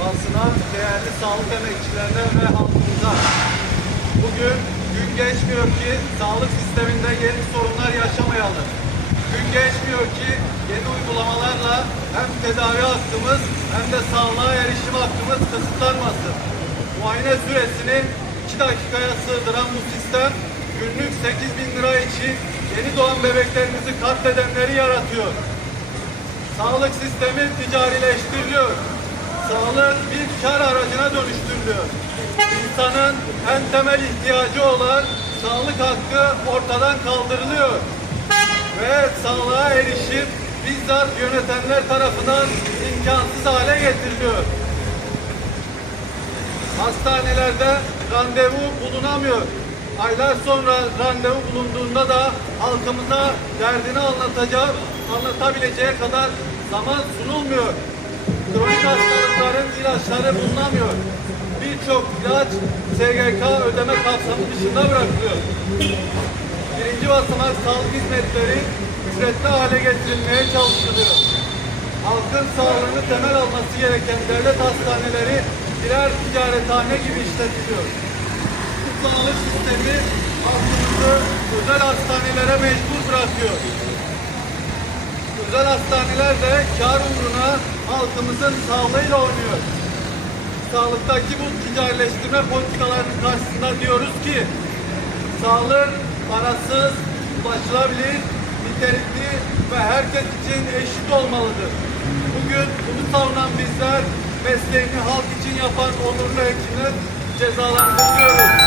basına, değerli sağlık emekçilerine ve halkımıza. Bugün gün geçmiyor ki sağlık sisteminde yeni sorunlar yaşamayalım. Gün geçmiyor ki yeni uygulamalarla hem tedavi hakkımız hem de sağlığa erişim hakkımız kısıtlanmasın. Muayene süresini 2 dakikaya sığdıran bu sistem günlük 8 bin lira için yeni doğan bebeklerimizi katledenleri yaratıyor. Sağlık sistemi ticarileştiriliyor. Sağlık bir kar aracına dönüştürülüyor. İnsanın en temel ihtiyacı olan sağlık hakkı ortadan kaldırılıyor. Ve sağlığa erişim bizzat yönetenler tarafından imkansız hale getiriliyor. Hastanelerde randevu bulunamıyor. Aylar sonra randevu bulunduğunda da halkımıza derdini anlatacak, anlatabileceği kadar zaman sunulmuyor. Kronik hastalıkların ilaçları bulunamıyor. Birçok ilaç SGK ödeme kapsamı dışında bırakılıyor. Birinci basamak sağlık hizmetleri ücretli hale getirilmeye çalışılıyor. Halkın sağlığını temel alması gereken devlet hastaneleri birer ticarethane gibi işletiliyor. Sağlık sistemi halkımızı özel hastanelere mecbur bırakıyor. Özel hastaneler de kar uğruna halkımızın sağlığıyla oynuyor. Sağlıktaki bu ticarileştirme politikalarının karşısında diyoruz ki sağlık parasız, ulaşılabilir, nitelikli ve herkes için eşit olmalıdır. Bugün bunu savunan bizler mesleğini halk için yapan onurlu hekimi cezalandırıyoruz.